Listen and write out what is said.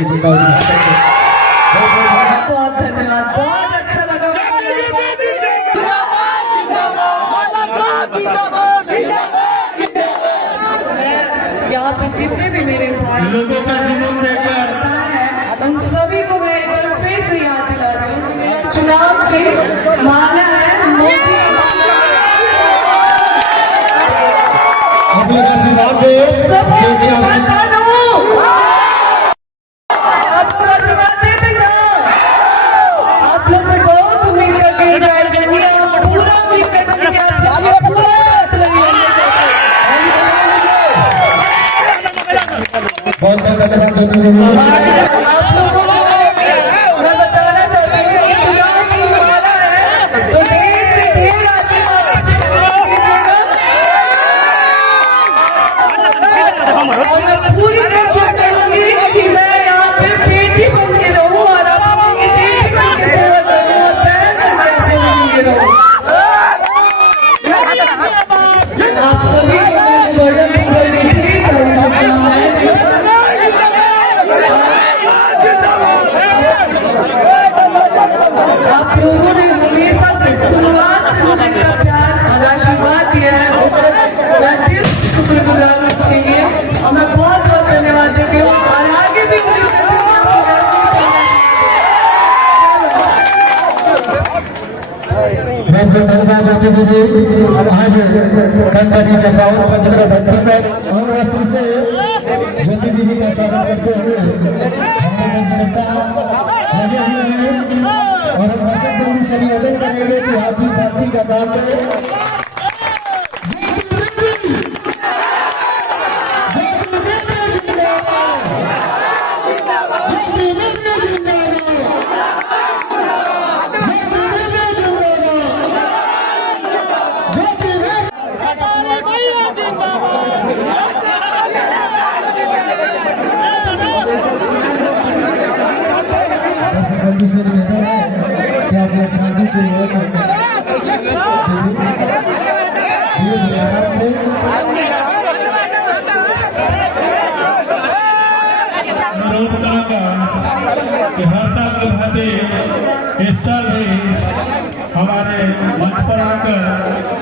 बहुत धन्यवाद, बहुत अच्छा लगा। यहाँ पे जितने भी मेरे भाई लोगों का जुनून देखकर उन सभी को मैं एक बार फिर से याद दिला रही हूँ। मेरा चुनाव की माला है मोदी माला। आप लोग आशीर्वाद दो, आप लोग से बहुत उम्मीद करके पूरा उम्मीद करके बहुत धन्यवाद। आप लोगों को मैं बताना चाहती हूँ कि चुनाव की माला है तो देर से देर आशीर्वाद और मैं पूरी कोशिश करूंगी कि मैं यहाँ पे बेटी बन के रहूँ और आप लोगों की बेटी बन के सेवा करूँ और बहन बन के रहूँ। आप सभी को मैं बड़ा आप लोगों ने हमेशा से शुरुआत से मुझे इतना प्यार और आशीर्वाद दिया है, उसका मैं दिल से शुक्रगुजार हूँ उसके लिए और मैं बहुत बहुत धन्यवाद देती हूँ और आगे भी मुझे धन्यवाद देते हुए आज कंपनी के पावन 15 धरती पर और रास्ते से ज्योति दीदी का स्वागत करते हुए और निवेदन करेंगे कि आप भी साथी का काम करें। क्या आप लोग शादी के हर साल के भांति इस साल भी हमारे मंच पर आकर